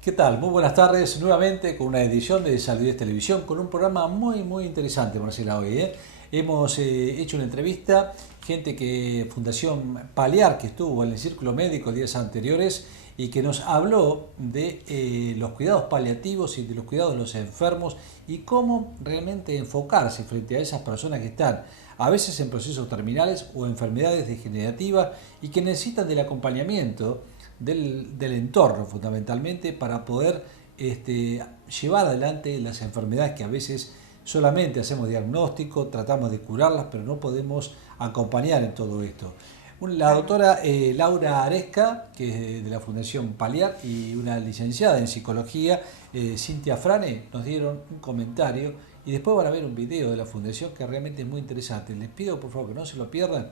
¿Qué tal? Muy buenas tardes, nuevamente con una edición de Saludez Televisión, con un programa muy interesante, Marcela, hoy. Hemos hecho una entrevista, gente que Fundación Paliar, que estuvo en el Círculo Médico días anteriores y que nos habló de los cuidados paliativos y de los cuidados de los enfermos y cómo realmente enfocarse frente a esas personas que están a veces en procesos terminales o enfermedades degenerativas y que necesitan del acompañamiento del entorno fundamentalmente para poder llevar adelante las enfermedades que a veces solamente hacemos diagnóstico, tratamos de curarlas, pero no podemos acompañar en todo esto. La doctora Laura Aresca, que es de la Fundación Paliar, y una licenciada en psicología, Cintia Frane, nos dieron un comentario y después van a ver un video de la Fundación que realmente es muy interesante. Les pido por favor que no se lo pierdan,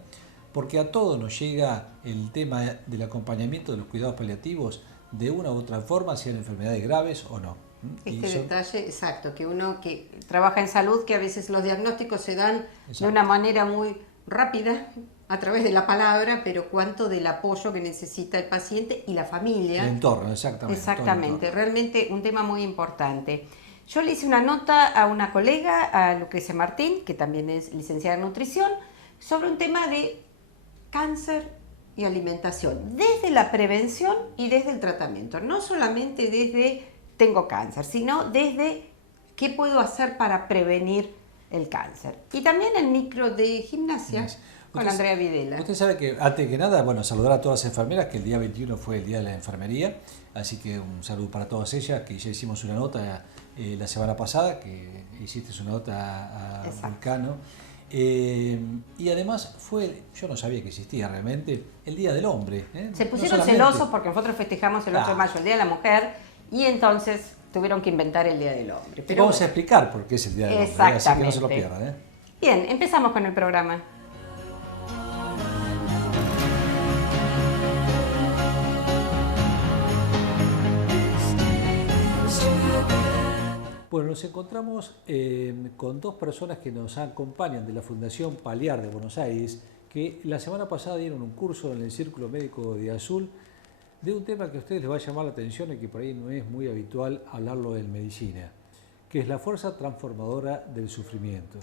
porque a todos nos llega el tema del acompañamiento de los cuidados paliativos de una u otra forma, sean enfermedades graves o no. Detalle, exacto, que uno que trabaja en salud, que a veces los diagnósticos se dan de una manera muy rápida, a través de la palabra, pero cuánto del apoyo que necesita el paciente y la familia. El entorno, exactamente. Exactamente, realmente un tema muy importante. Yo le hice una nota a una colega, a Lucrecia Martín, que también es licenciada en nutrición, sobre un tema de cáncer y alimentación, desde la prevención y desde el tratamiento, no solamente desde tengo cáncer, sino desde qué puedo hacer para prevenir el cáncer. Y también el micro de gimnasia con Andrea Videla. Usted sabe que, antes que nada, bueno, saludar a todas las enfermeras, que el día 21 fue el Día de la Enfermería, así que un saludo para todas ellas, que ya hicimos una nota la semana pasada, que hiciste una nota a Vulcano. Y además fue, yo no sabía que existía realmente, el Día del Hombre. Se pusieron celosos porque nosotros festejamos el 8 de mayo, el Día de la Mujer, y entonces tuvieron que inventar el Día del Hombre. Pero vamos a explicar por qué es el Día del Hombre, así que no se lo pierdan. Bien, empezamos con el programa. Bueno, nos encontramos con dos personas que nos acompañan de la Fundación Paliar de Buenos Aires, que la semana pasada dieron un curso en el Círculo Médico de Azul de un tema que a ustedes les va a llamar la atención y que por ahí no es muy habitual hablarlo en medicina, que es la fuerza transformadora del sufrimiento.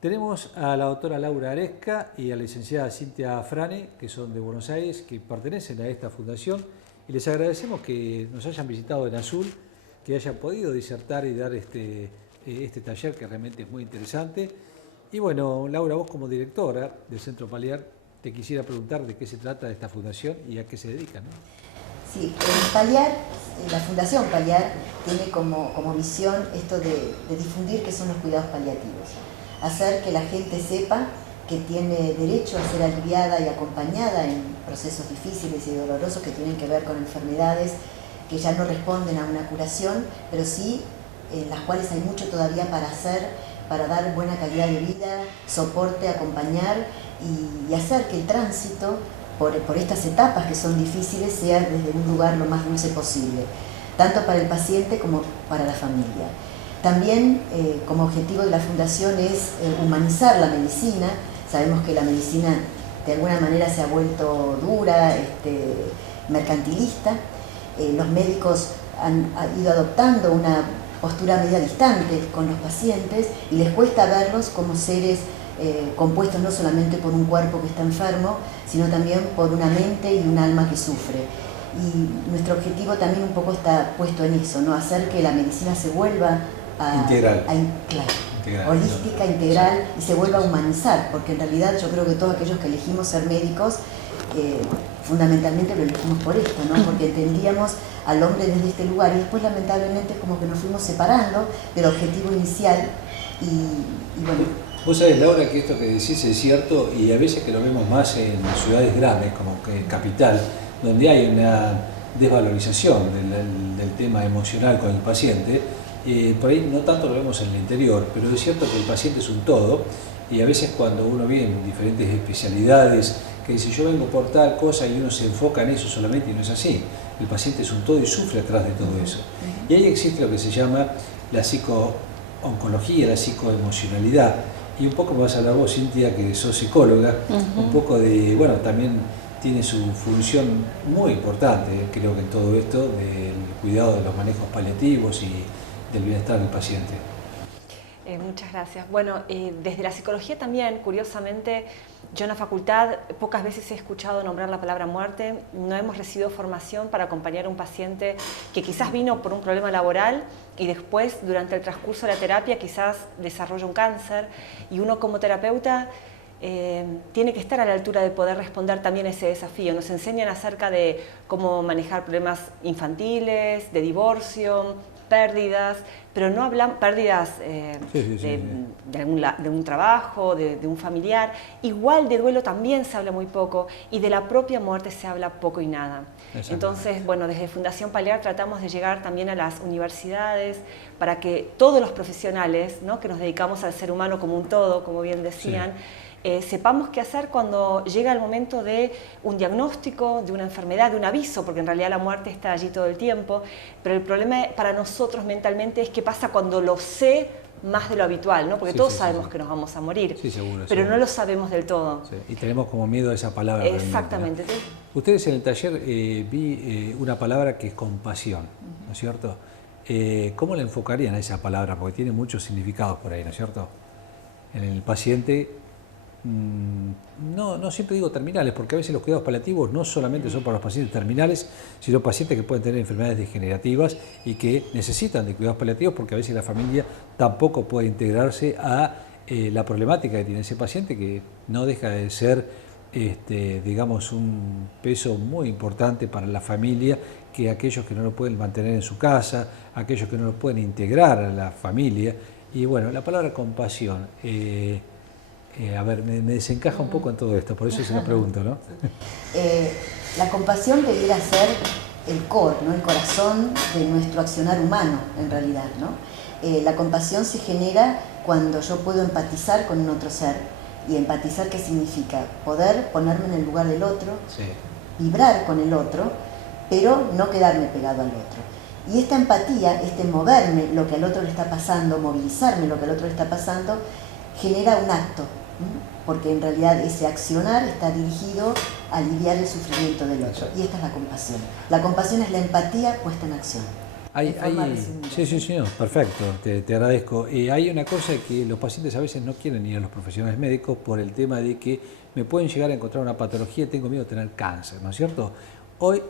Tenemos a la doctora Laura Aresca y a la licenciada Cintia Frane, que son de Buenos Aires, que pertenecen a esta fundación, y les agradecemos que nos hayan visitado en Azul, que hayan podido disertar y dar este taller que realmente es muy interesante. Y bueno, Laura, vos como directora del Centro Paliar, te quisiera preguntar de qué se trata esta fundación y a qué se dedica, ¿no? Sí, la Fundación Paliar tiene como misión esto de difundir qué son los cuidados paliativos, hacer que la gente sepa que tiene derecho a ser aliviada y acompañada en procesos difíciles y dolorosos que tienen que ver con enfermedades que ya no responden a una curación, pero sí en las cuales hay mucho todavía para hacer, para dar buena calidad de vida, soporte, acompañar y hacer que el tránsito por estas etapas que son difíciles sea desde un lugar lo más dulce posible, tanto para el paciente como para la familia. También como objetivo de la Fundación es humanizar la medicina. Sabemos que la medicina de alguna manera se ha vuelto dura, mercantilista. Los médicos han ido adoptando una postura media distante con los pacientes y les cuesta verlos como seres compuestos no solamente por un cuerpo que está enfermo, sino también por una mente y un alma que sufre. Y nuestro objetivo también un poco está puesto en eso, ¿no? Hacer que la medicina se vuelva integral. Holística, integral, y se vuelva a humanizar, porque en realidad yo creo que todos aquellos que elegimos ser médicos fundamentalmente lo elegimos por esto, ¿no? Porque entendíamos al hombre desde este lugar y después lamentablemente como que nos fuimos separando del objetivo inicial y bueno. Vos sabés, Laura, que esto que decís es cierto y a veces que lo vemos más en ciudades grandes como que en capital, donde hay una desvalorización del tema emocional con el paciente, por ahí no tanto lo vemos en el interior, pero es cierto que el paciente es un todo y a veces cuando uno viene en diferentes especialidades que dice yo vengo por tal cosa y uno se enfoca en eso solamente y no es así. El paciente es un todo y sufre atrás de todo eso. Y ahí existe lo que se llama la psico-oncología, la psicoemocionalidad. Y un poco me vas a hablar vos, Cintia, que sos psicóloga, un poco de, bueno, también tiene su función muy importante, creo que en todo esto, del cuidado de los manejos paliativos y del bienestar del paciente. Muchas gracias. Bueno, desde la psicología también, curiosamente, yo en la facultad pocas veces he escuchado nombrar la palabra muerte. No hemos recibido formación para acompañar a un paciente que quizás vino por un problema laboral y después, durante el transcurso de la terapia, quizás desarrolla un cáncer, y uno como terapeuta tiene que estar a la altura de poder responder también a ese desafío. Nos enseñan acerca de cómo manejar problemas infantiles, de divorcio, pérdidas, pero no hablan pérdidas de un trabajo, de un familiar. Igual de duelo también se habla muy poco, y de la propia muerte se habla poco y nada. Entonces, bueno, desde Fundación Paliar tratamos de llegar también a las universidades para que todos los profesionales, ¿no?, que nos dedicamos al ser humano como un todo, como bien decían, sepamos qué hacer cuando llega el momento de un diagnóstico, de una enfermedad, de un aviso, porque en realidad la muerte está allí todo el tiempo, pero el problema para nosotros mentalmente es qué pasa cuando lo sé más de lo habitual, ¿no? Porque todos sabemos que nos vamos a morir, pero no lo sabemos del todo. Sí. Y tenemos como miedo a esa palabra. Exactamente. ¿No? Ustedes en el taller vi una palabra que es compasión, ¿no es cierto? ¿Cómo le enfocarían a esa palabra? Porque tiene muchos significados por ahí, ¿no es cierto? En el paciente... No siempre digo terminales, porque a veces los cuidados paliativos no solamente son para los pacientes terminales, sino pacientes que pueden tener enfermedades degenerativas y que necesitan de cuidados paliativos, porque a veces la familia tampoco puede integrarse a la problemática que tiene ese paciente, que no deja de ser, digamos, un peso muy importante para la familia, que aquellos que no lo pueden mantener en su casa, aquellos que no lo pueden integrar a la familia. Y bueno, la palabra compasión, a ver, me desencaja un poco en todo esto, por eso se lo pregunto, ¿no? La compasión debiera ser el core, ¿no?, el corazón de nuestro accionar humano, en realidad, ¿no? La compasión se genera cuando yo puedo empatizar con un otro ser. ¿Y empatizar qué significa? Poder ponerme en el lugar del otro, vibrar con el otro, pero no quedarme pegado al otro. Y esta empatía, moverme lo que al otro le está pasando, movilizarme lo que al otro le está pasando, genera un acto, porque en realidad ese accionar está dirigido a aliviar el sufrimiento del otro. Y esta es la compasión. La compasión es la empatía puesta en acción. Sí, no, perfecto, te agradezco. Hay una cosa que los pacientes a veces no quieren ir a los profesionales médicos por el tema de que me pueden llegar a encontrar una patología y tengo miedo de tener cáncer, ¿no es cierto? Hoy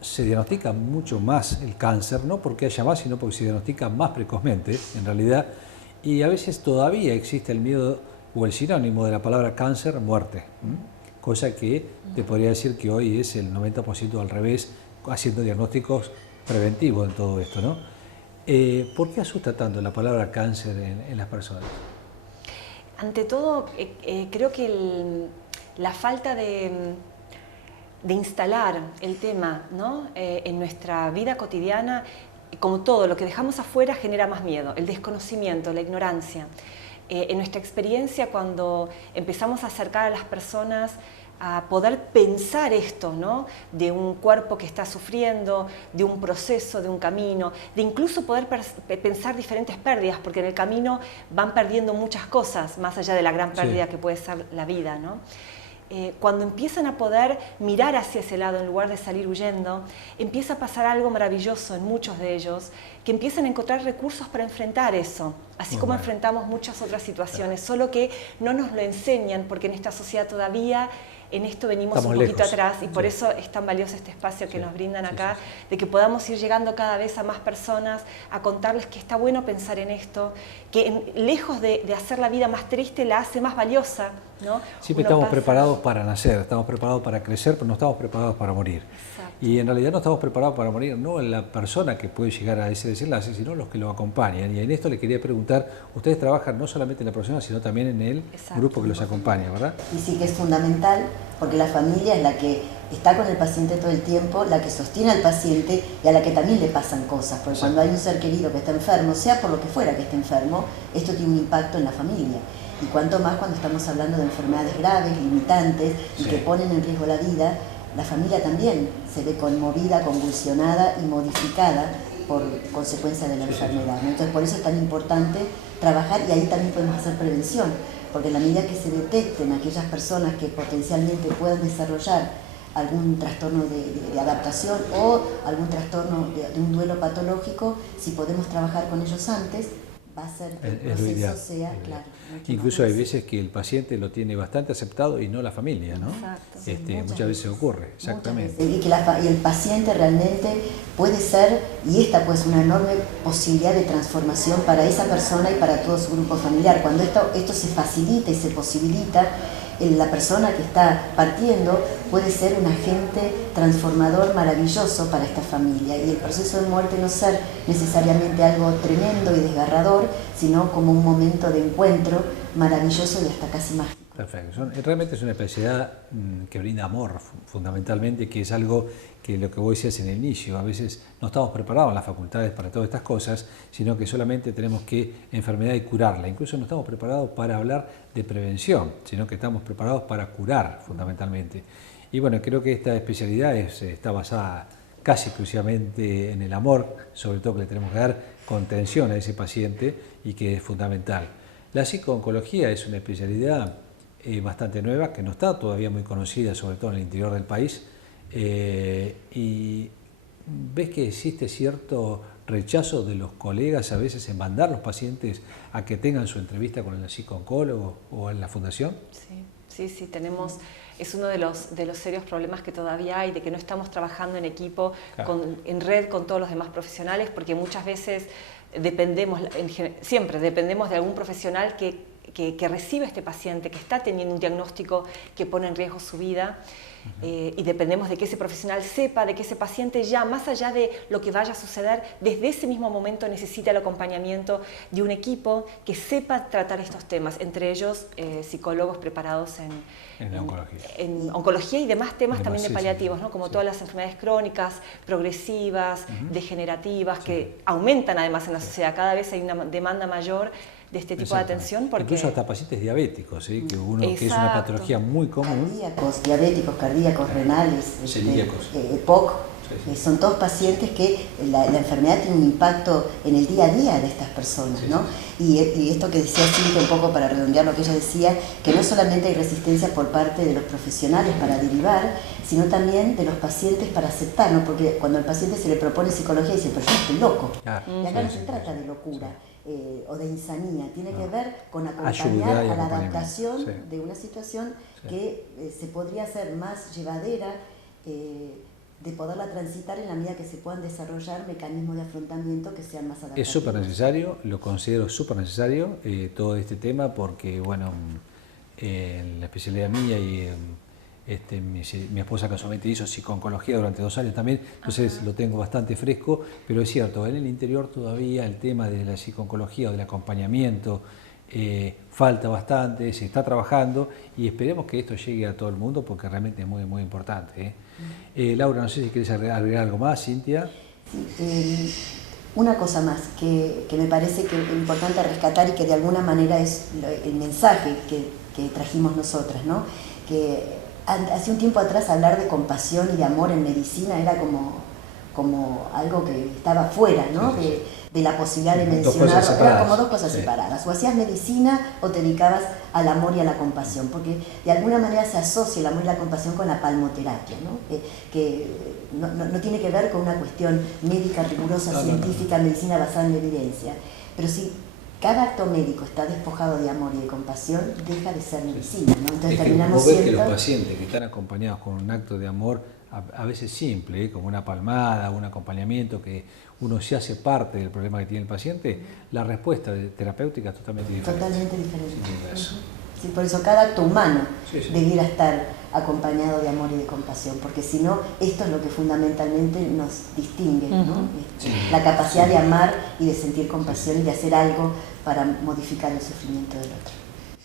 se diagnostica mucho más el cáncer, no porque haya más, sino porque se diagnostica más precozmente, en realidad, y a veces todavía existe el miedo o el sinónimo de la palabra cáncer, muerte, cosa que te podría decir que hoy es el 90% al revés, haciendo diagnósticos preventivos en todo esto, ¿no? ¿Por qué asusta tanto la palabra cáncer en las personas? Ante todo, creo que la falta de instalar el tema, ¿no?, en nuestra vida cotidiana, como todo, lo que dejamos afuera genera más miedo, el desconocimiento, la ignorancia. En nuestra experiencia, cuando empezamos a acercar a las personas a poder pensar esto, ¿no?, de un cuerpo que está sufriendo, de un proceso, de un camino, de incluso poder pensar diferentes pérdidas, porque en el camino van perdiendo muchas cosas, más allá de la gran pérdida que puede ser la vida, ¿no? Cuando empiezan a poder mirar hacia ese lado en lugar de salir huyendo, empieza a pasar algo maravilloso en muchos de ellos, que empiezan a encontrar recursos para enfrentar eso, así como enfrentamos muchas otras situaciones, solo que no nos lo enseñan, porque en esta sociedad todavía en esto venimos un poquito atrás, y por eso es tan valioso este espacio que nos brindan acá, de que podamos ir llegando cada vez a más personas, a contarles que está bueno pensar en esto, que lejos de hacer la vida más triste, la hace más valiosa, ¿no? Siempre estamos preparados para nacer, estamos preparados para crecer, pero no estamos preparados para morir. Exacto. Y en realidad no estamos preparados para morir, no la persona que puede llegar a ese desenlace, sino los que lo acompañan. Y en esto le quería preguntar, ustedes trabajan no solamente en la persona, sino también en el grupo que los acompaña, ¿verdad? Y sí que es fundamental, porque la familia es la que está con el paciente todo el tiempo, la que sostiene al paciente y a la que también le pasan cosas, porque cuando hay un ser querido que está enfermo, sea por lo que fuera que esté enfermo, esto tiene un impacto en la familia. Y cuanto más cuando estamos hablando de enfermedades graves, limitantes y que ponen en riesgo la vida, la familia también se ve conmovida, convulsionada y modificada por consecuencia de la enfermedad, ¿no? Entonces por eso es tan importante trabajar, y ahí también podemos hacer prevención, porque en la medida que se detecten aquellas personas que potencialmente puedan desarrollar algún trastorno de adaptación o algún trastorno de un duelo patológico, si podemos trabajar con ellos antes, va a ser que el proceso sea claro. Incluso hay veces que el paciente lo tiene bastante aceptado y no la familia, ¿no? Exacto. Muchas veces ocurre, exactamente. Y que y el paciente realmente puede ser, y esta pues una enorme posibilidad de transformación para esa persona y para todo su grupo familiar. Cuando esto se facilita y se posibilita, la persona que está partiendo puede ser un agente transformador maravilloso para esta familia, y el proceso de muerte no ser necesariamente algo tremendo y desgarrador, sino como un momento de encuentro maravilloso y hasta casi mágico. Perfecto. Realmente es una especialidad que brinda amor, fundamentalmente, que es algo que lo que vos decías en el inicio, a veces no estamos preparados en las facultades para todas estas cosas, sino que solamente tenemos que enfermedad y curarla. Incluso no estamos preparados para hablar de prevención, sino que estamos preparados para curar, fundamentalmente. Y bueno, creo que esta especialidad está basada casi exclusivamente en el amor, sobre todo que le tenemos que dar contención a ese paciente, y que es fundamental. La psicooncología es una especialidad bastante nueva, que no está todavía muy conocida, sobre todo en el interior del país, y ves que existe cierto rechazo de los colegas a veces en mandar los pacientes a que tengan su entrevista con el psicooncólogo o en la fundación. Sí, tenemos, es uno de los serios problemas que todavía hay, de que no estamos trabajando en equipo, Claro. en red con todos los demás profesionales, porque muchas veces siempre dependemos de algún profesional que recibe a este paciente, que está teniendo un diagnóstico que pone en riesgo su vida, y dependemos de que ese profesional sepa, de que ese paciente ya, más allá de lo que vaya a suceder, desde ese mismo momento necesita el acompañamiento de un equipo que sepa tratar estos temas, entre ellos psicólogos preparados en oncología y demás temas también de paliativos, ¿no? Como todas las enfermedades crónicas, progresivas, degenerativas, que aumentan además en la sociedad. Cada vez hay una demanda mayor de este tipo de atención. Porque incluso hasta pacientes diabéticos, ¿sí? Que es una patología muy común. Cardíacos, diabéticos, cardíacos, renales, celíacos, EPOC, son todos pacientes que la enfermedad tiene un impacto en el día a día de estas personas, ¿no? Y esto que decía Cintia, un poco para redondear lo que ella decía, que no solamente hay resistencia por parte de los profesionales para derivar, sino también de los pacientes para aceptar, ¿no? Porque cuando al paciente se le propone psicología, dice, pero yo estoy loco. Y acá no se trata de locura. O de insanía, tiene que ver con acompañar a la adaptación de una situación que se podría hacer más llevadera, de poderla transitar en la medida que se puedan desarrollar mecanismos de afrontamiento que sean más adaptativos. Es súper necesario, lo considero súper necesario todo este tema, porque bueno, en la especialidad mía y mi esposa casualmente hizo psicooncología durante 2 años también, entonces lo tengo bastante fresco, pero es cierto, en el interior todavía el tema de la psicooncología o del acompañamiento falta bastante, se está trabajando, y esperemos que esto llegue a todo el mundo, porque realmente es muy, muy importante. Laura, no sé si quieres agregar algo más, Cintia. Sí, una cosa más que me parece que es importante rescatar, y que de alguna manera es el mensaje que trajimos nosotras, ¿no? Que hace un tiempo atrás hablar de compasión y de amor en medicina era como algo que estaba fuera, ¿no? De la posibilidad de mencionarlo. Eran como dos cosas separadas. O hacías medicina o te dedicabas al amor y a la compasión, porque de alguna manera se asocia el amor y la compasión con la palmoterapia, ¿no? Que no tiene que ver con una cuestión médica rigurosa, científica, medicina basada en evidencia. Pero si cada acto médico está despojado de amor y de compasión, deja de ser medicina, ¿no? Entonces terminamos vos ves siendo... que los pacientes que están acompañados con un acto de amor, a veces simple, como una palmada, un acompañamiento, que uno se hace parte del problema que tiene el paciente, la respuesta terapéutica es totalmente diferente. Totalmente diferente. Sí, por eso cada acto humano debiera estar acompañado de amor y de compasión, porque si no, esto es lo que fundamentalmente nos distingue, ¿no? La capacidad de amar y de sentir compasión y de hacer algo para modificar el sufrimiento del otro.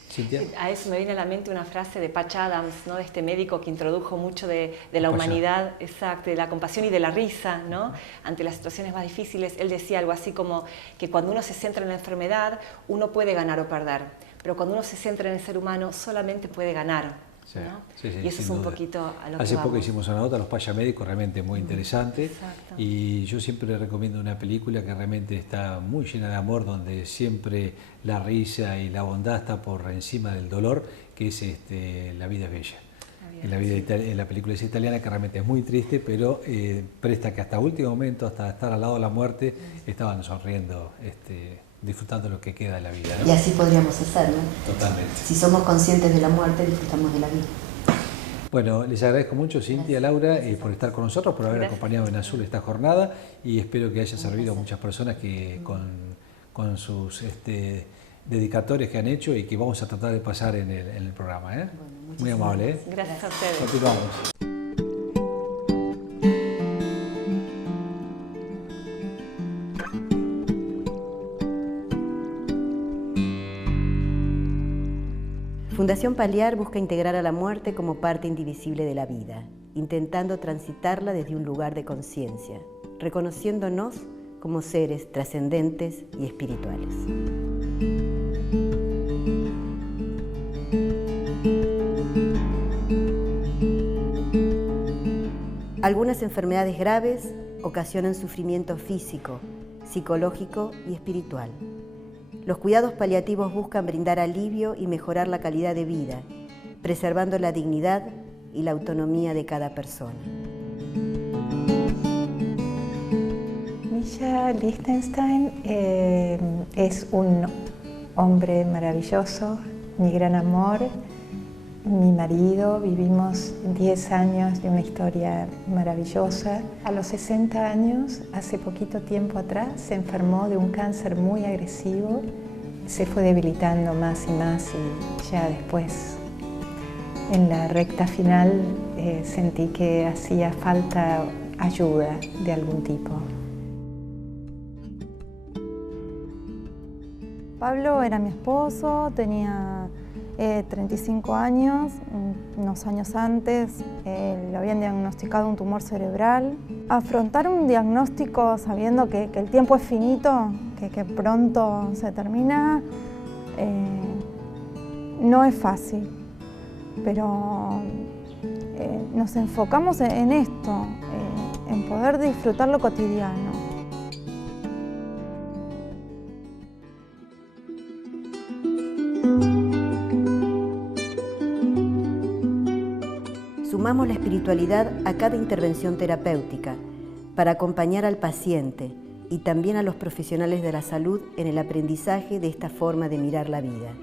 ¿Cintia? A eso me viene a la mente una frase de Patch Adams, ¿no? De este médico que introdujo mucho de la humanidad, exacto, de la compasión y de la risa, ¿no? Ante las situaciones más difíciles. Él decía algo así como que cuando uno se centra en la enfermedad, uno puede ganar o perder, pero cuando uno se centra en el ser humano, solamente puede ganar. ¿No? Y eso es un poquito a lo que Hace poco vamos. hicimos una nota, Los Payamédicos, realmente muy interesante. Exacto. Y yo siempre recomiendo una película que realmente está muy llena de amor, donde siempre la risa y la bondad está por encima del dolor, que es La vida es bella. en la vida en la película italiana, que realmente es muy triste, pero presta que hasta último momento, hasta estar al lado de la muerte, estaban sonriendo, disfrutando lo que queda de la vida, ¿no? Y así podríamos hacer, ¿no? Totalmente. Si somos conscientes de la muerte, disfrutamos de la vida. Bueno, les agradezco mucho, Cintia, Laura, por estar con nosotros, por haber acompañado en Azul esta jornada, y espero que haya servido a muchas personas que con sus dedicatorias que han hecho y que vamos a tratar de pasar en el programa. Bueno, muy amable. Gracias a ustedes. Continuamos. Fundación Paliar busca integrar a la muerte como parte indivisible de la vida, intentando transitarla desde un lugar de conciencia, reconociéndonos como seres trascendentes y espirituales. Algunas enfermedades graves ocasionan sufrimiento físico, psicológico y espiritual. Los cuidados paliativos buscan brindar alivio y mejorar la calidad de vida, preservando la dignidad y la autonomía de cada persona. Misha Lichtenstein es un hombre maravilloso, mi gran amor, mi marido. Vivimos 10 años de una historia maravillosa. A los 60 años, hace poquito tiempo atrás, se enfermó de un cáncer muy agresivo. Se fue debilitando más y más y ya después, en la recta final, sentí que hacía falta ayuda de algún tipo. Pablo era mi esposo, tenía 35 años, unos años antes le habían diagnosticado un tumor cerebral. Afrontar un diagnóstico sabiendo que el tiempo es finito, que pronto se termina, no es fácil, pero nos enfocamos en esto, en poder disfrutar lo cotidiano. Sumamos la espiritualidad a cada intervención terapéutica para acompañar al paciente y también a los profesionales de la salud en el aprendizaje de esta forma de mirar la vida,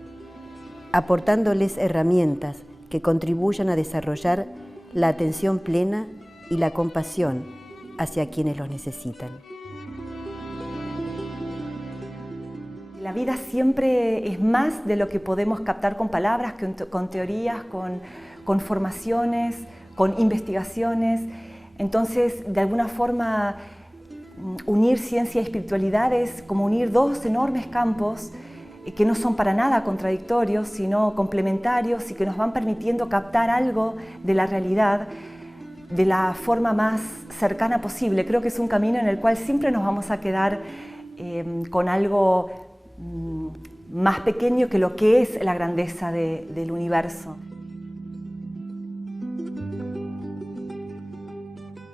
aportándoles herramientas que contribuyan a desarrollar la atención plena y la compasión hacia quienes los necesitan. La vida siempre es más de lo que podemos captar con palabras, con teorías, con formaciones, con investigaciones. Entonces, de alguna forma, unir ciencia y espiritualidad es como unir dos enormes campos que no son para nada contradictorios, sino complementarios y que nos van permitiendo captar algo de la realidad de la forma más cercana posible. Creo que es un camino en el cual siempre nos vamos a quedar con algo más pequeño que lo que es la grandeza del universo.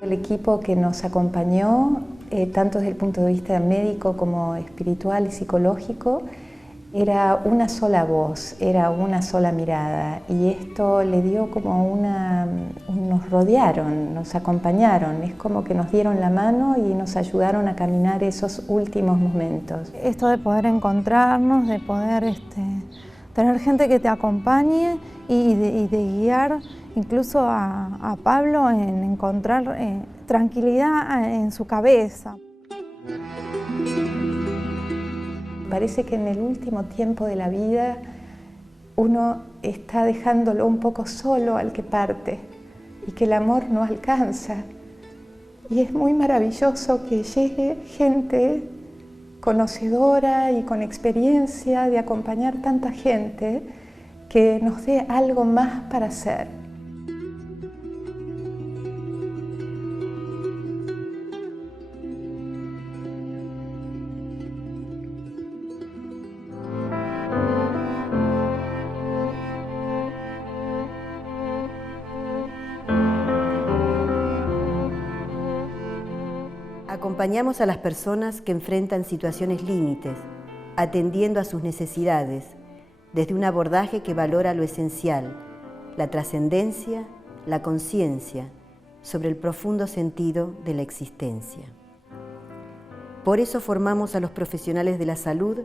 El equipo que nos acompañó, tanto desde el punto de vista médico como espiritual y psicológico, era una sola voz, era una sola mirada, y esto le dio como nos rodearon, nos acompañaron, es como que nos dieron la mano y nos ayudaron a caminar esos últimos momentos. Esto de poder encontrarnos, de poder tener gente que te acompañe y de guiar incluso a Pablo en encontrar tranquilidad en su cabeza. Parece que en el último tiempo de la vida uno está dejándolo un poco solo al que parte y que el amor no alcanza. Y es muy maravilloso que llegue gente conocedora y con experiencia de acompañar tanta gente que nos dé algo más para hacer. Acompañamos a las personas que enfrentan situaciones límites, atendiendo a sus necesidades, desde un abordaje que valora lo esencial, la trascendencia, la conciencia sobre el profundo sentido de la existencia. Por eso formamos a los profesionales de la salud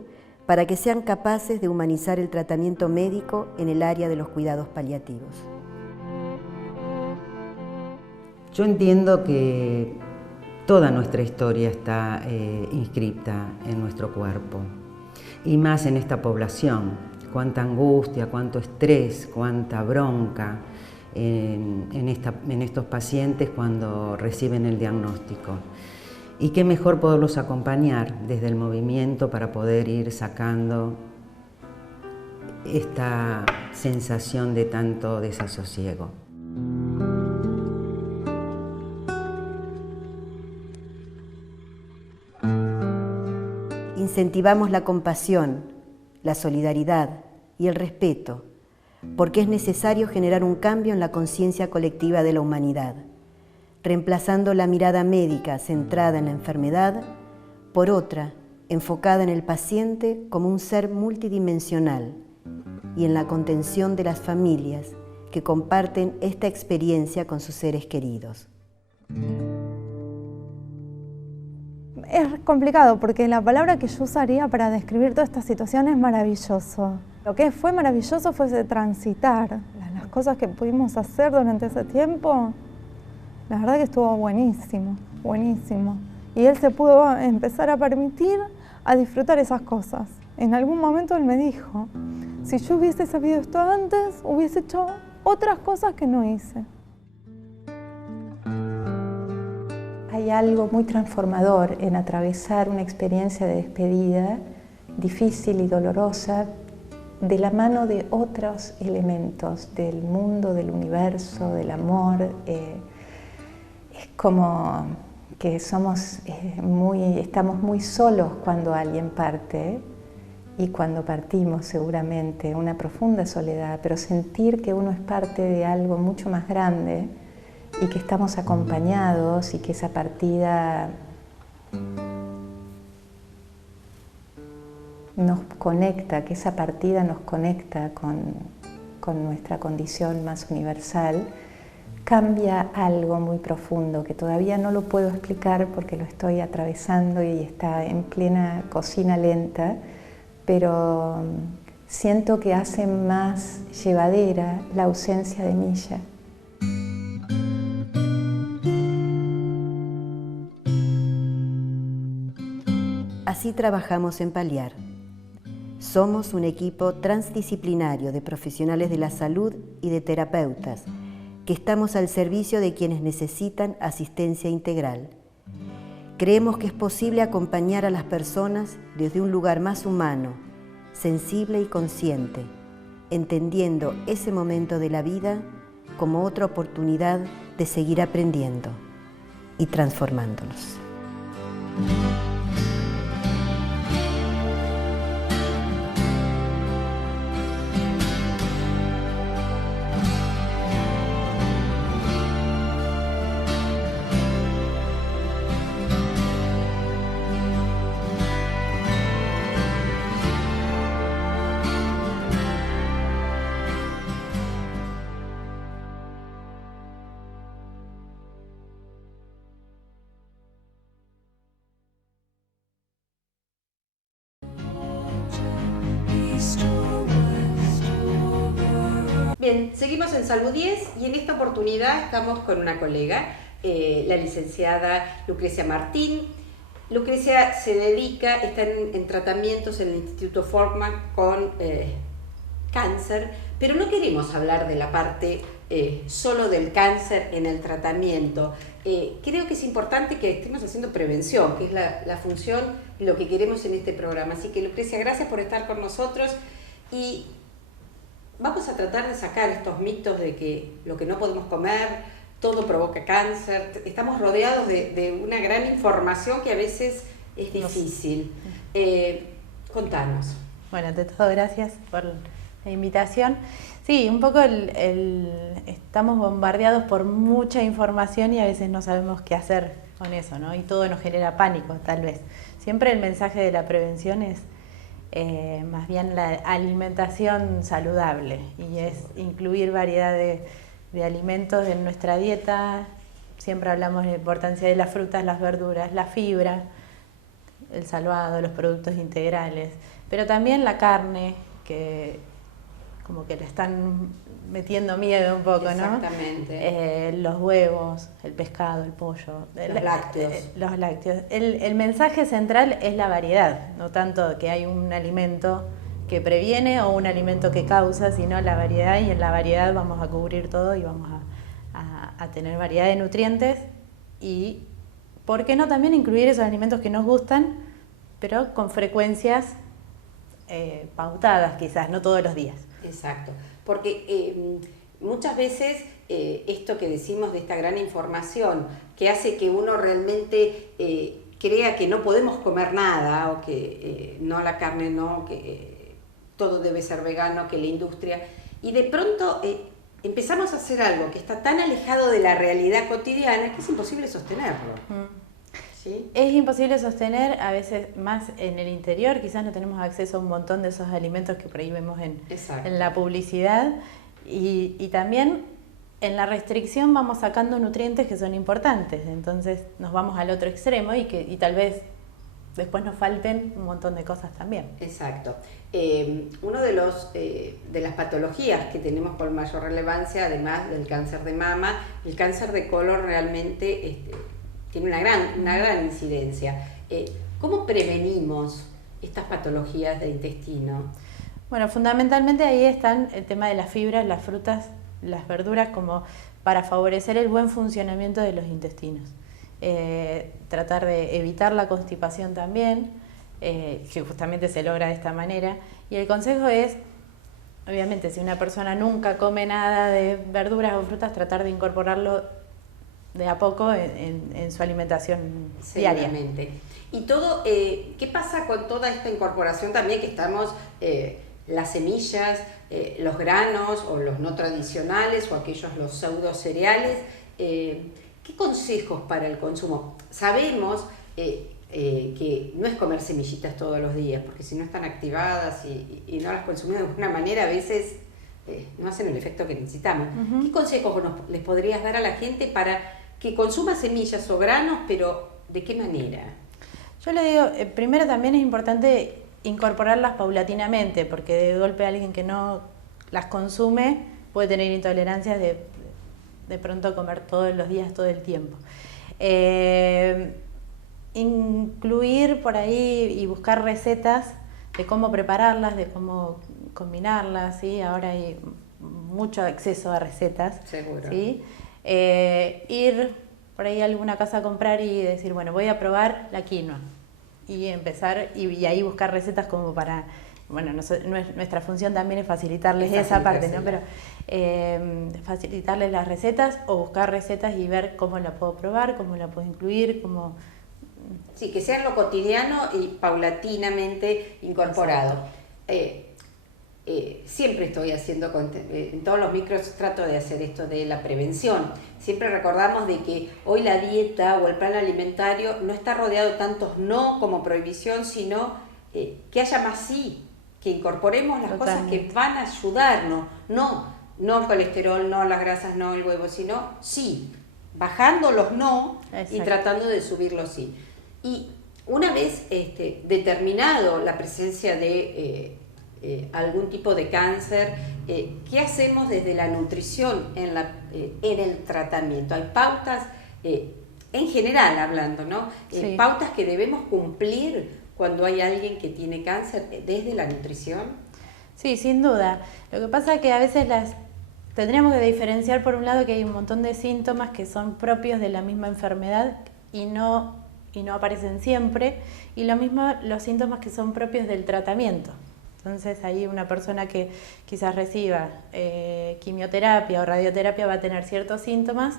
para que sean capaces de humanizar el tratamiento médico en el área de los cuidados paliativos. Yo entiendo que toda nuestra historia está inscripta en nuestro cuerpo, y más en esta población. Cuánta angustia, cuánto estrés, cuánta bronca en estos pacientes cuando reciben el diagnóstico. Y qué mejor poderlos acompañar desde el movimiento para poder ir sacando esta sensación de tanto desasosiego. Incentivamos la compasión, la solidaridad y el respeto, porque es necesario generar un cambio en la conciencia colectiva de la humanidad, reemplazando la mirada médica centrada en la enfermedad por otra enfocada en el paciente como un ser multidimensional y en la contención de las familias que comparten esta experiencia con sus seres queridos. Es complicado porque la palabra que yo usaría para describir toda esta situación es maravilloso. Lo que fue maravilloso fue de transitar las cosas que pudimos hacer durante ese tiempo. La verdad que estuvo buenísimo, buenísimo. Y él se pudo empezar a permitir a disfrutar esas cosas. En algún momento él me dijo, si yo hubiese sabido esto antes, hubiese hecho otras cosas que no hice. Hay algo muy transformador en atravesar una experiencia de despedida difícil y dolorosa de la mano de otros elementos del mundo, del universo, del amor. Es como que estamos muy solos cuando alguien parte, y cuando partimos seguramente una profunda soledad, pero sentir que uno es parte de algo mucho más grande y que estamos acompañados y que esa partida nos conecta, con nuestra condición más universal, cambia algo muy profundo que todavía no lo puedo explicar porque lo estoy atravesando y está en plena cocina lenta, pero siento que hace más llevadera la ausencia de Milla. Así trabajamos en Paliar. Somos un equipo transdisciplinario de profesionales de la salud y de terapeutas que estamos al servicio de quienes necesitan asistencia integral. Creemos que es posible acompañar a las personas desde un lugar más humano, sensible y consciente, entendiendo ese momento de la vida como otra oportunidad de seguir aprendiendo y transformándonos. Bien, seguimos en Salud 10 y en esta oportunidad estamos con una colega, la licenciada Lucrecia Martín. Lucrecia se dedica, está en tratamientos en el Instituto Folkman con cáncer, pero no queremos hablar de la parte solo del cáncer en el tratamiento. Creo que es importante que estemos haciendo prevención, que es la función y lo que queremos en este programa. Así que Lucrecia, gracias por estar con nosotros y vamos a tratar de sacar estos mitos de que lo que no podemos comer, todo provoca cáncer. Estamos rodeados de una gran información que a veces es difícil. Contanos. Bueno, ante todo, gracias por la invitación. Sí, un poco estamos bombardeados por mucha información y a veces no sabemos qué hacer con eso, ¿no? Y todo nos genera pánico, tal vez. Siempre el mensaje de la prevención es más bien la alimentación saludable y es incluir variedad de alimentos en nuestra dieta. Siempre hablamos de la importancia de las frutas, las verduras, la fibra, el salvado, los productos integrales, pero también la carne, que como que le están metiendo miedo un poco, ¿no? Exactamente. Los huevos, el pescado, el pollo. Los lácteos. Los lácteos. El mensaje central es la variedad, no tanto que hay un alimento que previene o un alimento que causa, sino la variedad, y en la variedad vamos a cubrir todo y vamos a tener variedad de nutrientes y, ¿por qué no también incluir esos alimentos que nos gustan, pero con frecuencias pautadas quizás, no todos los días? Exacto, porque muchas veces esto que decimos de esta gran información que hace que uno realmente crea que no podemos comer nada, o que no la carne no, que todo debe ser vegano, que la industria, y de pronto empezamos a hacer algo que está tan alejado de la realidad cotidiana que es imposible sostenerlo. ¿Sí? Es imposible sostener, a veces más en el interior, quizás no tenemos acceso a un montón de esos alimentos que por ahí vemos en la publicidad, y también en la restricción vamos sacando nutrientes que son importantes, entonces nos vamos al otro extremo y tal vez después nos falten un montón de cosas también. Exacto. Uno de las patologías que tenemos con mayor relevancia, además del cáncer de mama, el cáncer de colon realmente tiene una gran incidencia. ¿Cómo prevenimos estas patologías del intestino? Bueno, fundamentalmente ahí están el tema de las fibras, las frutas, las verduras, como para favorecer el buen funcionamiento de los intestinos. Tratar de evitar la constipación también, que justamente se logra de esta manera. Y el consejo es, obviamente, si una persona nunca come nada de verduras o frutas, tratar de incorporarlo de a poco en su alimentación diaria. Y todo, ¿qué pasa con toda esta incorporación también que estamos, las semillas, los granos o los no tradicionales o aquellos los pseudo cereales? ¿Qué consejos para el consumo? Sabemos que no es comer semillitas todos los días, porque si no están activadas y no las consumimos de alguna manera, a veces no hacen el efecto que necesitamos. ¿Qué consejos les podrías dar a la gente para que consuma semillas o granos, pero de qué manera? Yo le digo, primero también es importante incorporarlas paulatinamente, porque de golpe alguien que no las consume puede tener intolerancias de pronto comer todos los días, todo el tiempo. Incluir por ahí y buscar recetas de cómo prepararlas, de cómo combinarlas, ¿sí? Ahora hay mucho acceso a recetas. Seguro. ¿Sí? Ir por ahí a alguna casa a comprar y decir, bueno, voy a probar la quinoa. Y empezar, y ahí buscar recetas como para... Bueno, nuestra función también es facilitarles esa parte, ¿no? Pero facilitarles las recetas o buscar recetas y ver cómo la puedo probar, cómo la puedo incluir, cómo... Sí, que sea en lo cotidiano y paulatinamente incorporado. Siempre estoy haciendo, en todos los micros trato de hacer esto de la prevención. Siempre recordamos de que hoy la dieta o el plan alimentario no está rodeado de tantos no como prohibición, sino que haya más sí, que incorporemos las cosas que van a ayudarnos. No el colesterol, no las grasas, no el huevo, sino sí, bajando los no. Exacto. Y tratando de subir los sí. Y una vez determinado la presencia de algún tipo de cáncer, ¿qué hacemos desde la nutrición en el tratamiento? Hay pautas, en general hablando, ¿no? Sí. Pautas que debemos cumplir cuando hay alguien que tiene cáncer desde la nutrición. Sí, sin duda. Lo que pasa es que a veces tendríamos que diferenciar, por un lado, que hay un montón de síntomas que son propios de la misma enfermedad y no aparecen siempre, y lo mismo los síntomas que son propios del tratamiento. Entonces ahí una persona que quizás reciba quimioterapia o radioterapia va a tener ciertos síntomas,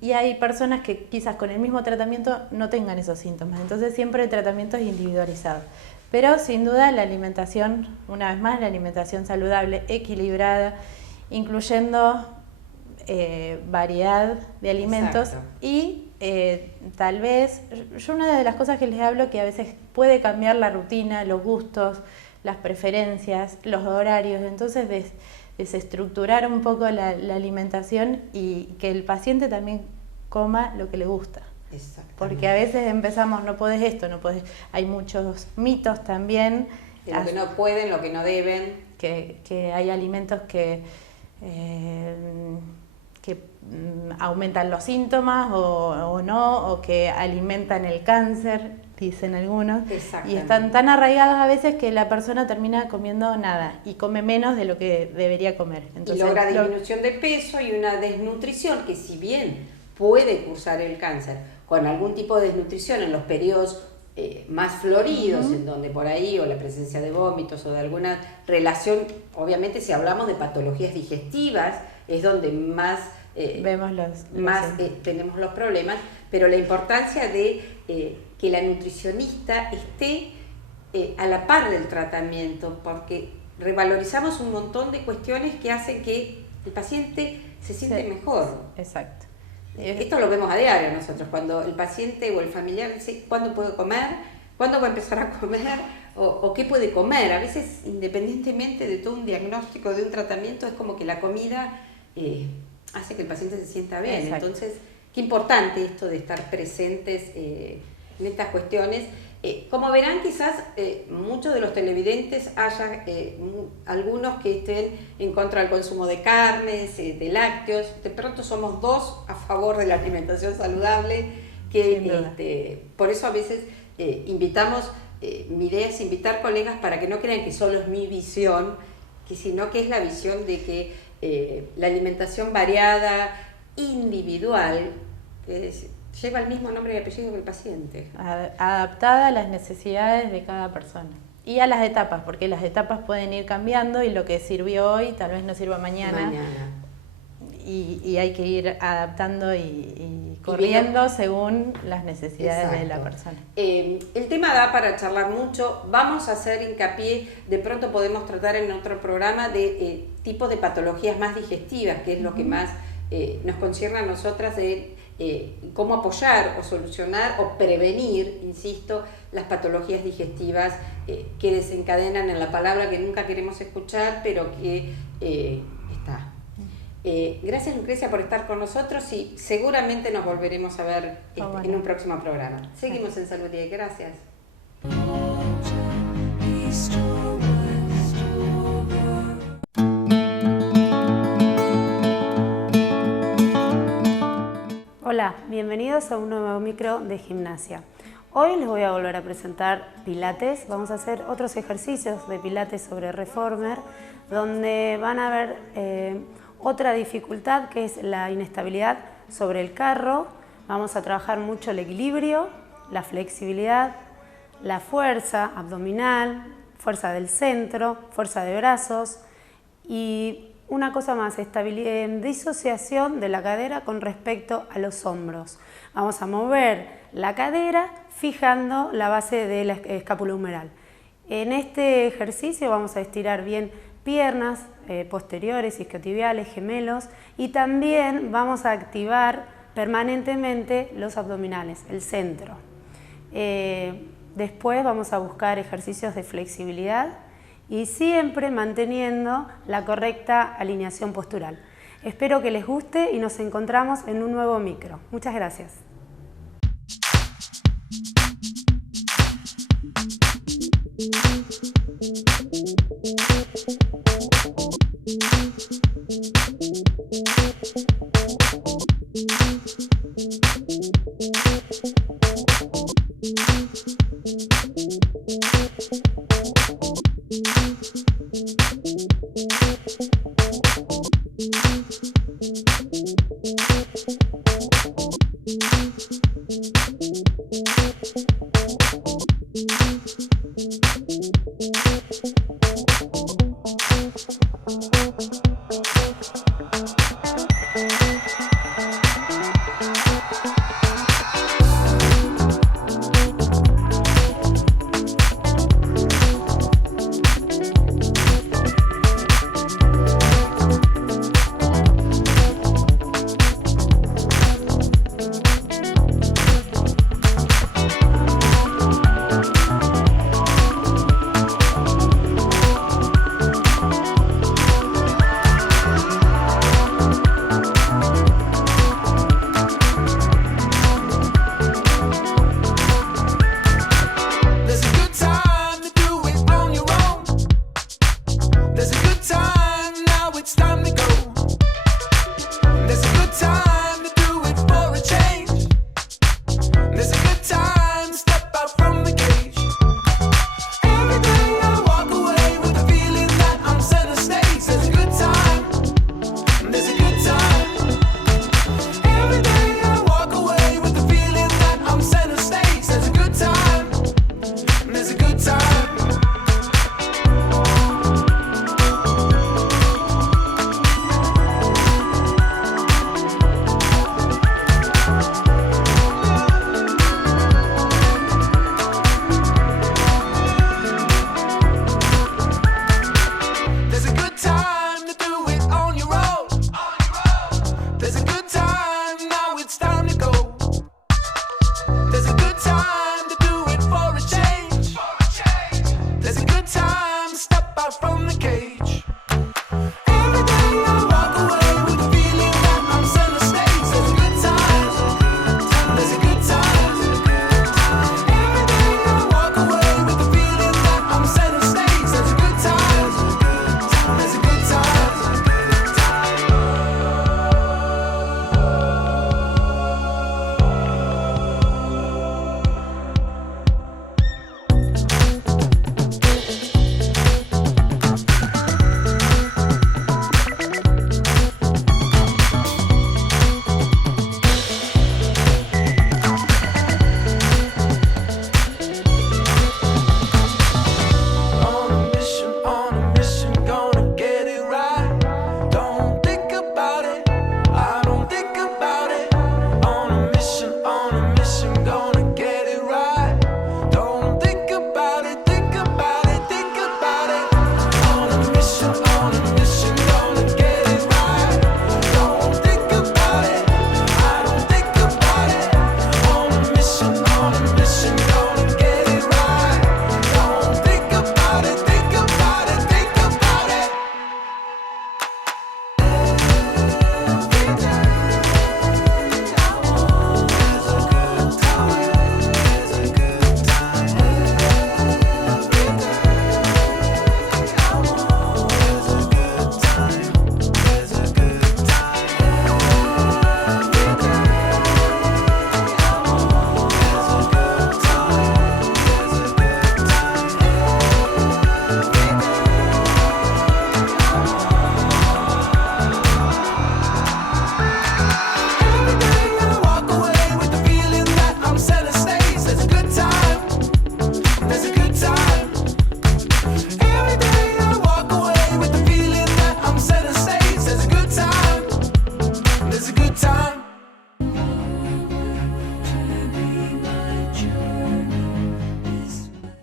y hay personas que quizás con el mismo tratamiento no tengan esos síntomas. Entonces siempre el tratamiento es individualizado. Pero sin duda la alimentación, una vez más, la alimentación saludable, equilibrada, incluyendo variedad de alimentos. Exacto. Y tal vez, yo una de las cosas que les hablo que a veces puede cambiar la rutina, los gustos, las preferencias, los horarios. Entonces desestructurar un poco la alimentación y que el paciente también coma lo que le gusta. Porque a veces empezamos, no podés esto, no podés, hay muchos mitos también. De lo que no pueden, lo que no deben. Que hay alimentos que aumentan los síntomas o no, o que alimentan el cáncer, dicen algunos. Y están tan arraigados a veces que la persona termina comiendo nada y come menos de lo que debería comer. Entonces, y logra disminución de peso y una desnutrición que, si bien puede cursar el cáncer con algún tipo de desnutrición en los periodos más floridos, en donde por ahí, o la presencia de vómitos o de alguna relación, obviamente si hablamos de patologías digestivas, es donde más tenemos los problemas, pero la importancia de que la nutricionista esté a la par del tratamiento, porque revalorizamos un montón de cuestiones que hacen que el paciente se siente mejor. Exacto. Esto lo vemos a diario nosotros, cuando el paciente o el familiar dice ¿cuándo puede comer? ¿Cuándo va a empezar a comer? O qué puede comer. A veces, independientemente de todo un diagnóstico, de un tratamiento, es como que la comida hace que el paciente se sienta bien. Exacto. Entonces, qué importante esto de estar presentes en estas cuestiones. Como verán, quizás muchos de los televidentes haya algunos que estén en contra del consumo de carnes, de lácteos. De pronto somos dos a favor de la alimentación saludable, que por eso a veces invitamos, mi idea es invitar colegas para que no crean que solo es mi visión, sino que es la visión de que la alimentación variada, individual, lleva el mismo nombre y apellido que el paciente. Adaptada a las necesidades de cada persona. Y a las etapas, porque las etapas pueden ir cambiando y lo que sirvió hoy tal vez no sirva mañana. Y hay que ir adaptando y corriendo según las necesidades de la persona. El tema da para charlar mucho. Vamos a hacer hincapié, de pronto podemos tratar en otro programa de tipos de patologías más digestivas, que es lo que más nos concierne a nosotras, de cómo apoyar o solucionar o prevenir, insisto, las patologías digestivas que desencadenan en la palabra que nunca queremos escuchar, pero que está. Gracias, Lucrecia, por estar con nosotros y seguramente nos volveremos a ver en un próximo programa. Seguimos en Salud 10. Gracias. Hola, bienvenidos a un nuevo micro de gimnasia. Hoy les voy a volver a presentar Pilates. Vamos a hacer otros ejercicios de Pilates sobre Reformer, donde van a ver otra dificultad, que es la inestabilidad sobre el carro. Vamos a trabajar mucho el equilibrio, la flexibilidad, la fuerza abdominal, fuerza del centro, fuerza de brazos y una cosa más, disociación de la cadera con respecto a los hombros. Vamos a mover la cadera fijando la base de la escápula humeral. En este ejercicio vamos a estirar bien piernas posteriores, isquiotibiales, gemelos, y también vamos a activar permanentemente los abdominales, el centro. Después vamos a buscar ejercicios de flexibilidad y siempre manteniendo la correcta alineación postural. Espero que les guste y nos encontramos en un nuevo micro. Muchas gracias.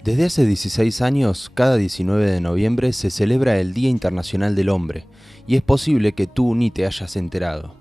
Desde hace 16 años, cada 19 de noviembre se celebra el Día Internacional del Hombre, y es posible que tú ni te hayas enterado.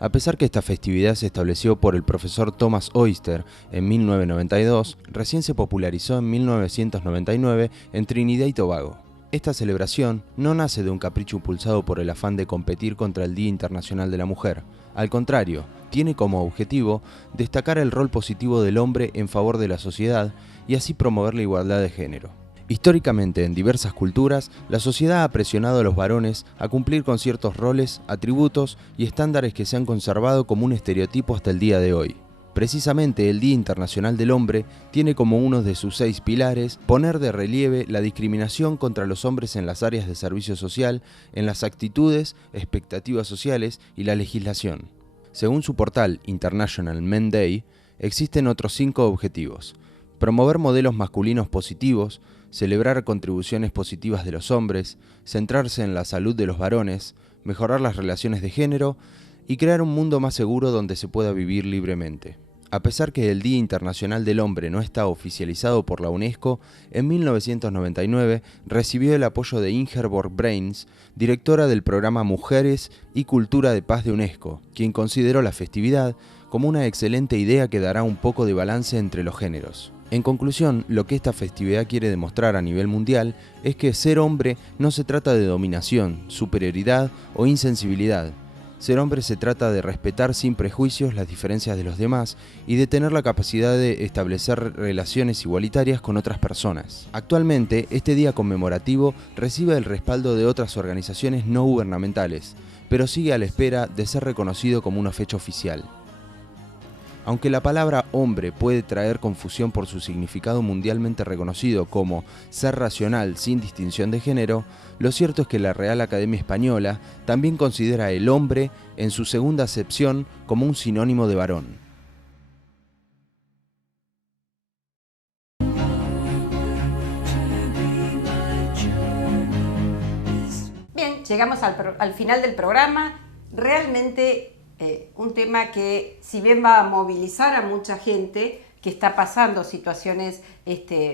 A pesar que esta festividad se estableció por el profesor Thomas Oyster en 1992, recién se popularizó en 1999 en Trinidad y Tobago. Esta celebración no nace de un capricho impulsado por el afán de competir contra el Día Internacional de la Mujer. Al contrario, tiene como objetivo destacar el rol positivo del hombre en favor de la sociedad y así promover la igualdad de género. Históricamente, en diversas culturas, la sociedad ha presionado a los varones a cumplir con ciertos roles, atributos y estándares que se han conservado como un estereotipo hasta el día de hoy. Precisamente el Día Internacional del Hombre tiene como uno de sus 6 pilares poner de relieve la discriminación contra los hombres en las áreas de servicio social, en las actitudes, expectativas sociales y la legislación. Según su portal International Men Day, existen otros 5 objetivos: promover modelos masculinos positivos, celebrar contribuciones positivas de los hombres, centrarse en la salud de los varones, mejorar las relaciones de género y crear un mundo más seguro donde se pueda vivir libremente. A pesar que el Día Internacional del Hombre no está oficializado por la UNESCO, en 1999 recibió el apoyo de Ingeborg Brains, directora del programa Mujeres y Cultura de Paz de UNESCO, quien consideró la festividad como una excelente idea que dará un poco de balance entre los géneros. En conclusión, lo que esta festividad quiere demostrar a nivel mundial es que ser hombre no se trata de dominación, superioridad o insensibilidad. Ser hombre se trata de respetar sin prejuicios las diferencias de los demás y de tener la capacidad de establecer relaciones igualitarias con otras personas. Actualmente, este día conmemorativo recibe el respaldo de otras organizaciones no gubernamentales, pero sigue a la espera de ser reconocido como una fecha oficial. Aunque la palabra hombre puede traer confusión por su significado mundialmente reconocido como ser racional sin distinción de género, lo cierto es que la Real Academia Española también considera el hombre en su segunda acepción como un sinónimo de varón. Bien, llegamos al final del programa. Realmente un tema que, si bien va a movilizar a mucha gente que está pasando situaciones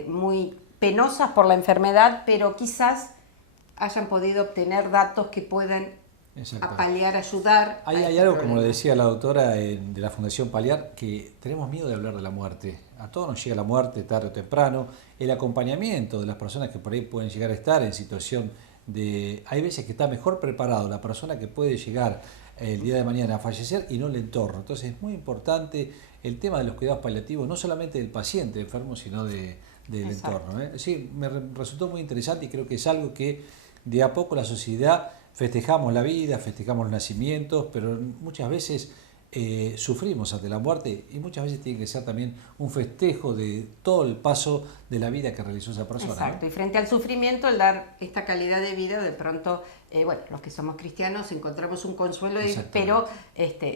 muy penosas por la enfermedad, pero quizás hayan podido obtener datos que puedan paliar, ayudar. Hay algo, como le decía la doctora de la Fundación Paliar, que tenemos miedo de hablar de la muerte. A todos nos llega la muerte tarde o temprano. El acompañamiento de las personas que por ahí pueden llegar a estar en situación de... Hay veces que está mejor preparado la persona que puede llegar el día de mañana a fallecer y no el entorno. Entonces es muy importante el tema de los cuidados paliativos, no solamente del paciente enfermo, sino del entorno. Sí, me resultó muy interesante y creo que es algo que de a poco la sociedad festejamos la vida, festejamos los nacimientos, pero muchas veces sufrimos ante la muerte y muchas veces tiene que ser también un festejo de todo el paso de la vida que realizó esa persona. Exacto, ¿no? Y frente al sufrimiento, el dar esta calidad de vida, de pronto, los que somos cristianos encontramos un consuelo, pero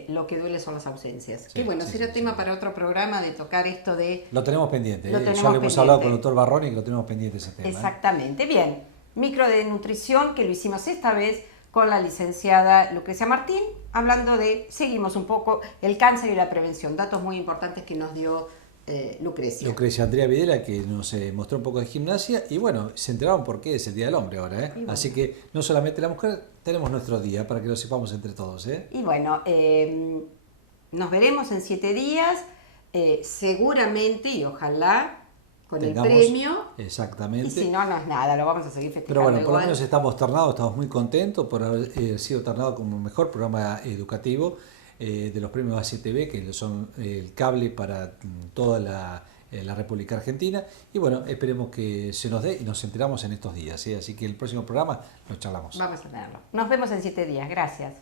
lo que duele son las ausencias. Sí, que bueno, será tema para otro programa de tocar esto de... Lo tenemos pendiente, ya lo hemos hablado con el doctor Barroni, que lo tenemos pendiente ese tema. Exactamente, bien. Micro de nutrición, que lo hicimos esta vez con la licenciada Lucrecia Martín, hablando seguimos un poco el cáncer y la prevención, datos muy importantes que nos dio Lucrecia. Lucrecia Andrea Videla, que nos mostró un poco de gimnasia, y bueno, se enteraron por qué es el Día del Hombre ahora, Bueno. Así que no solamente la mujer, tenemos nuestro día, para que lo sepamos entre todos, Y bueno, nos veremos en 7 días, seguramente, y ojalá, con el premio. Exactamente. Y si no, no es nada, lo vamos a seguir festejando. Pero bueno, por igual. lo menos estamos ternados, estamos muy contentos por haber sido ternado como mejor programa educativo de los premios ACTV, que son el cable para toda la República Argentina. Y bueno, esperemos que se nos dé y nos enteramos en estos días. Así que el próximo programa nos charlamos. Vamos a tenerlo. Nos vemos en 7 días. Gracias.